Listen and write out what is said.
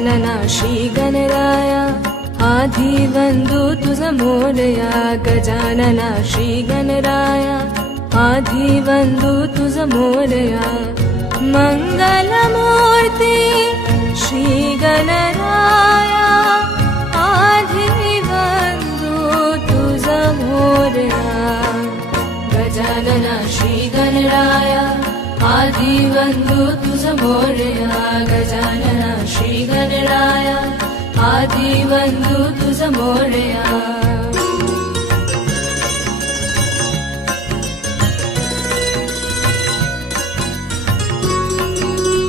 गजानना श्री गणराया आधी वंदू तुझ मोरया गजानना श्री गणराया आधी वंदू तुझ मोरया मंगलमूर्ती श्री गणराया आधी वंदू तुझ मोरया गजानना श्री गणराया आधी वंदू तुझ मोरया गजानना श्री गणराया आधी वंदू तुझ मोरया।